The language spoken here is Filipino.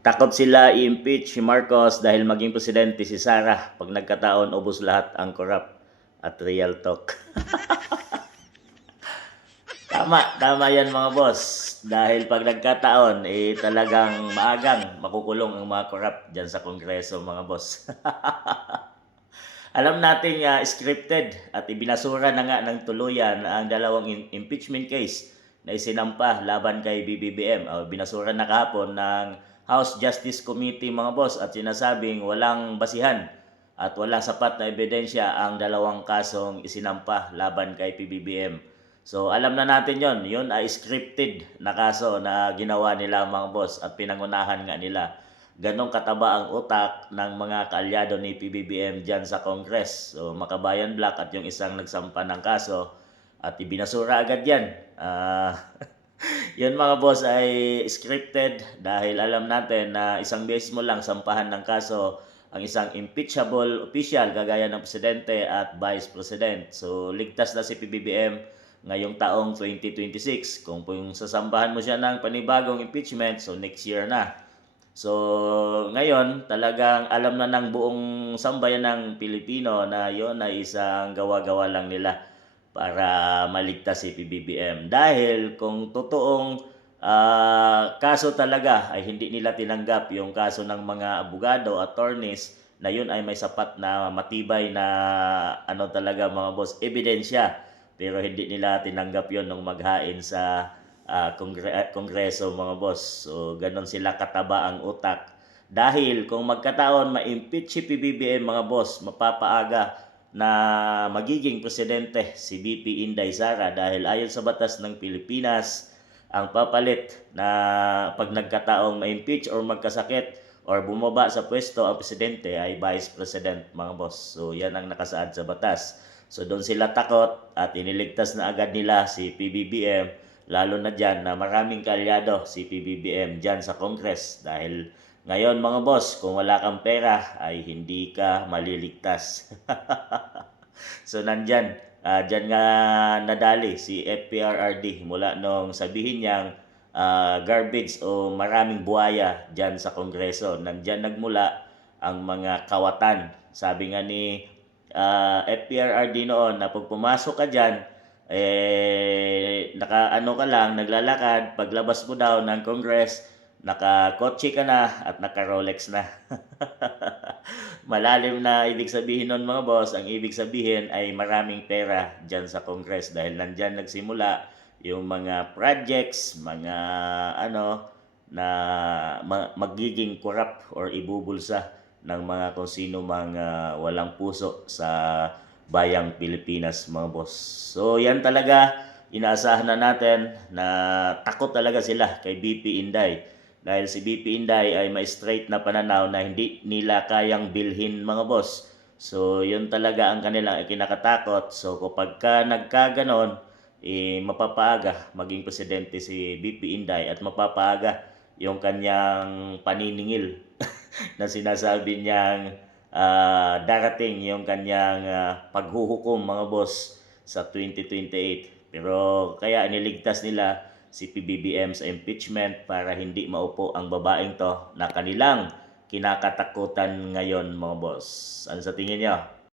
Takot sila i-impeach si Marcos dahil maging presidente si Sara. Pag nagkataon, ubos lahat ang corrupt at real talk. Tama yan mga boss. Dahil pag nagkataon, talagang maagang makukulong ang mga corrupt dyan sa Kongreso mga boss. Alam natin scripted at ibinasura na nga ng tuluyan ang dalawang impeachment case na isinampa laban kay BBBM. Binasura na kahapon ng House Justice Committee mga boss at sinasabing walang basihan at walang sapat na ebidensya ang dalawang kasong isinampa laban kay PBBM. So alam na natin yon, yun ay scripted na kaso na ginawa nila mga boss at pinangunahan nga nila. Ganong kataba ang utak ng mga kaalyado ni PBBM dyan sa Congress. So Makabayan Black at yung isang nagsampa ng kaso at ibinasura agad yan. Yun mga boss ay scripted dahil alam natin na isang beses mo lang sampahan ng kaso ang isang impeachable official kagaya ng presidente at vice president. So ligtas na si PBBM ngayong taong 2026. Kung sasambahan mo siya ng panibagong impeachment, so next year na. So, ngayon, talagang alam na ng buong sambayan ng Pilipino na yon ay isang gawa-gawa lang nila para maligtas si PBBM. Dahil kung totoong kaso talaga ay hindi nila tinanggap yung kaso ng mga abogado, attorneys, na yun ay may sapat na matibay na talaga mga boss, ebidensya. Pero hindi nila tinanggap yon nung maghain sa kongreso mga boss. So ganon sila kataba ang utak. Dahil kung magkataon ma-impeach si PBBM mga boss, mapapaaga na magiging presidente si VP Inday Sara dahil ayon sa batas ng Pilipinas, ang papalit na pag nagkataong ma-impeach or magkasakit or bumaba sa pwesto ang presidente ay vice president mga boss. So yan ang nakasaad sa batas. So doon sila takot at iniligtas na agad nila si PBBM, lalo na dyan na maraming kaalyado si PBBM dyan sa Congress dahil ngayon mga boss, kung wala kang pera ay hindi ka maliligtas. So nandyan, dyan nga nadali si FPRRD mula nung sabihin niyang garbage o maraming buhaya dyan sa Kongreso. Nandyan nagmula ang mga kawatan. Sabi nga ni FPRRD noon na pag pumasok ka dyan, naka-ano ka lang, naglalakad, paglabas mo daw ng Congress, naka-kotse ka na at naka-Rolex na. Malalim na ibig sabihin nun mga boss. Ang ibig sabihin ay maraming pera dyan sa Congress dahil nandyan nagsimula yung mga projects, mga na magiging corrupt or ibubulsa ng mga kung sino mga walang puso sa bayang Pilipinas mga boss. So yan talaga, inaasahan na natin na takot talaga sila kay BP Inday. Dahil si BP Inday ay may straight na pananaw na hindi nila kayang bilhin mga boss. So yun talaga ang kanilang kinakatakot. So kapag ka nagkaganon, mapapaaga maging presidente si BP Inday at mapapaaga yung kanyang paniningil na sinasabi niyang darating yung kanyang paghuhukom mga boss sa 2028. Pero kaya iniligtas nila si PBBM sa impeachment para hindi maupo ang babaeng to na kanilang kinakatakutan ngayon mga boss. Ano sa tingin niyo?